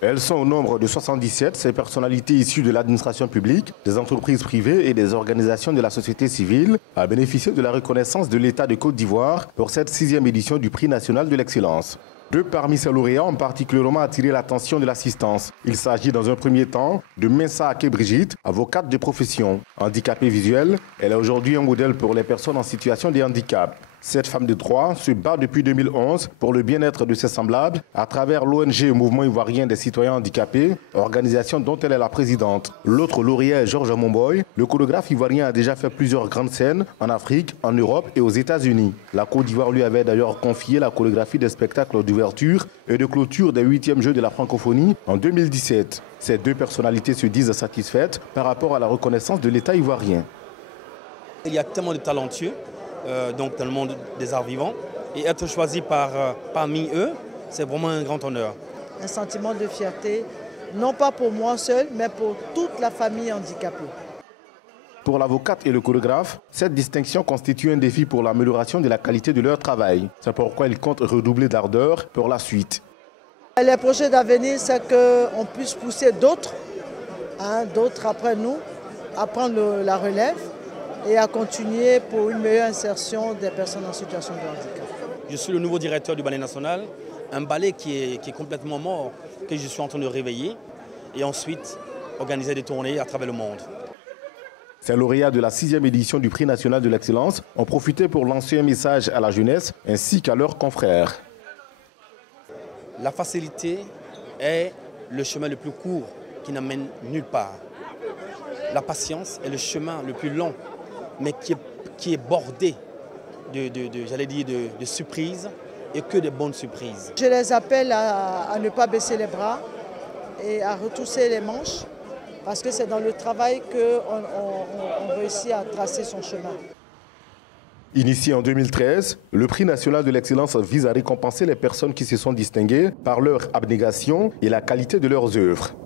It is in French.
Elles sont au nombre de 77, ces personnalités issues de l'administration publique, des entreprises privées et des organisations de la société civile, à bénéficier de la reconnaissance de l'État de Côte d'Ivoire pour cette 6e édition du Prix national de l'excellence. Deux parmi ces lauréats ont particulièrement attiré l'attention de l'assistance. Il s'agit dans un premier temps de Mensa Ake Brigitte, avocate de profession. Handicapée visuelle, elle est aujourd'hui un modèle pour les personnes en situation de handicap. Cette femme de droit se bat depuis 2011 pour le bien-être de ses semblables à travers l'ONG Mouvement Ivoirien des Citoyens Handicapés, organisation dont elle est la présidente. L'autre lauréat est Georges Momboy. Le chorégraphe ivoirien a déjà fait plusieurs grandes scènes en Afrique, en Europe et aux États-Unis. La Côte d'Ivoire lui avait d'ailleurs confié la chorégraphie des spectacles d'ouverture et de clôture des 8e Jeux de la francophonie en 2017. Ces deux personnalités se disent satisfaites par rapport à la reconnaissance de l'État ivoirien. Il y a tellement de talentueux. Donc dans le monde des arts vivants, et être choisi parmi eux, c'est vraiment un grand honneur. Un sentiment de fierté, non pas pour moi seul, mais pour toute la famille handicapée. Pour l'avocate et le chorégraphe, cette distinction constitue un défi pour l'amélioration de la qualité de leur travail. C'est pourquoi ils comptent redoubler d'ardeur pour la suite. Les projets d'avenir, c'est qu'on puisse pousser d'autres après nous, à prendre la relève et à continuer pour une meilleure insertion des personnes en situation de handicap. Je suis le nouveau directeur du ballet national, un ballet qui est complètement mort, que je suis en train de réveiller et ensuite organiser des tournées à travers le monde. Ces lauréats de la 6e édition du Prix national de l'excellence ont profité pour lancer un message à la jeunesse ainsi qu'à leurs confrères. La facilité est le chemin le plus court qui n'amène nulle part. La patience est le chemin le plus long, mais qui est bordé de surprises et que de bonnes surprises. Je les appelle à ne pas baisser les bras et à retrousser les manches, parce que c'est dans le travail qu'on réussit à tracer son chemin. Initié en 2013, le Prix national de l'excellence vise à récompenser les personnes qui se sont distinguées par leur abnégation et la qualité de leurs œuvres.